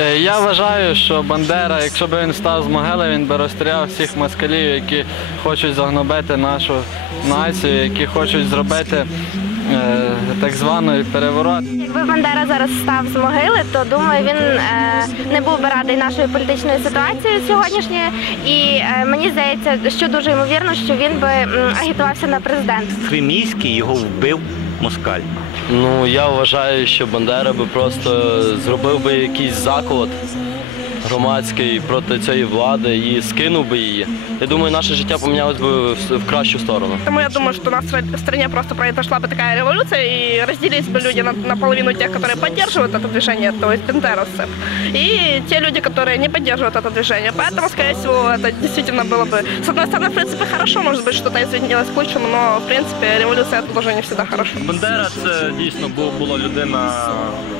Е, Я вважаю, що Бандера, якщо б він став з могили, він би розстріляв всіх москалів, які хочуть загнобити нашу націю, які хочуть зробити е, так званий переворот. Якби Бандера зараз став з могили, то думаю, він е, не був би радий нашою політичною ситуацією сьогоднішньою. І е, мені здається, що дуже ймовірно, що він би м, агітувався на президент. Кримійський його вбив москаль. Ну, я вважаю, що Бандера би просто зробив би якийсь заклад громадський проти цієї влади і скинув би її. Я думаю, наше життя помінялось би в, в кращу сторону. Поэтому я думаю, что у нас в стране просто произошла бы такая революция, и разделились бы люди на, на половину тех, которые поддерживают это движение, то есть бендеровцев, и те люди, которые не поддерживают это движение. Поэтому, скорее всего, это действительно было бы, с одной стороны, в принципе, хорошо, может быть, что-то изменилось к лучшему, но, в принципе, революция это тоже не всегда хорошо. Бандера це дійсно бу- була людина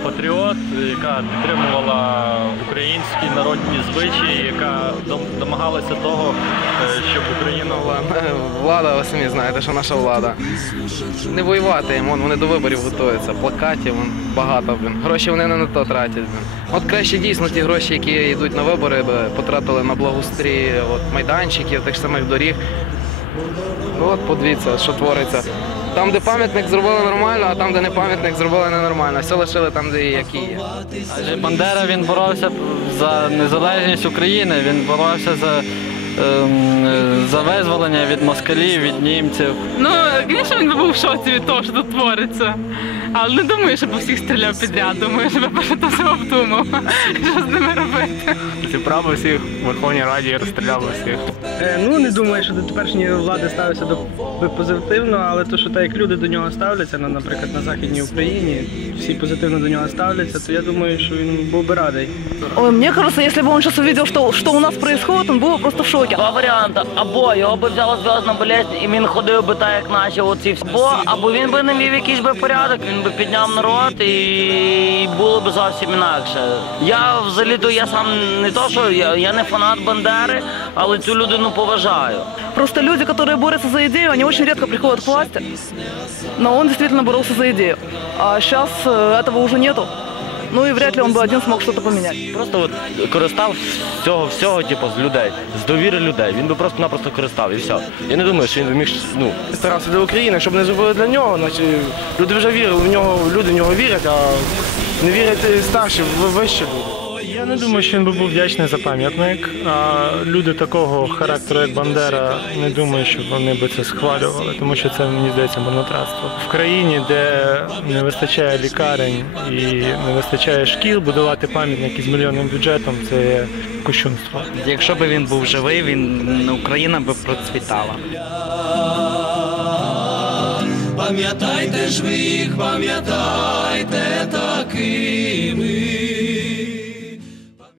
патріот, яка підтримувала українські народні звичаї, яка дом- домагалася того, е, щоб Україна Влада, ви самі знаєте, що наша влада. Не воювати їм, вон, вони до виборів готуються. Плакатів вон, багато. Гроші вони не на то тратять. От краще дійсно ті гроші, які йдуть на вибори, потратили на благоустрій от, майданчиків, тих самих доріг. Ну от подивіться, що твориться. Там, де пам'ятник зробили нормально, а там, де не пам'ятник, зробили ненормально. Все лишили там, де які є. Адже Бандера він боровся за незалежність України, він боровся за, за визволення від москалів, від німців. Ну, звісно, він був в шоці від того, що тут твориться. Але не думаю, що по всіх стріляв підряд. Думаю, що перше то все обдумав. Що з ними робити? зібрав всіх в Верховній Раді і розстріляв усіх. Е, Ну не думаю, що до теперішньої влади ставиться до би позитивно, але то, що так як люди до нього ставляться, ну, наприклад, на Західній Україні, всі позитивно до нього ставляться, то я думаю, що він був би радий. Ой, мне кажется, если бы он сейчас увидел, что, что у нас происходит, он был бы просто в шоке. Два варіанти. Або його би взяла зв'язна болезнь, і він ходив би так, як наші оці всі. Або, або він би не вів якийсь би порядок, він би підняв народ і було б зовсім інакше. Я взагалі-то я сам не то, що я, я не фанат Бандери, але цю людину поважаю. Просто люди, которые борются за идею, они очень редко приходят к власти. Но он действительно боролся за идею. А сейчас этого уже нету. Ну и вряд ли он бы один смог что-то поменять. Просто от користав з цього всього, типу, з людей, з довіри людей. Він би просто-напросто користав і все. Я не думаю, що він міг ну, Старався для України, щоб не зробили для нього. Значить, люди вже вірили в нього, люди в нього вірять, а не вірять старші, вищі люди. Я не думаю, що він би був вдячний за пам'ятник. А люди такого характеру, як Бандера, не думаю, що вони би це схвалювали, тому що це мені здається марнотратство. В країні, де не вистачає лікарень і не вистачає шкіл, будувати пам'ятники з мільйонним бюджетом це є кощунство. Якщо б він був живий, він Україна би процвітала. Пам'ятайте ж ви їх, пам'ятайте такими.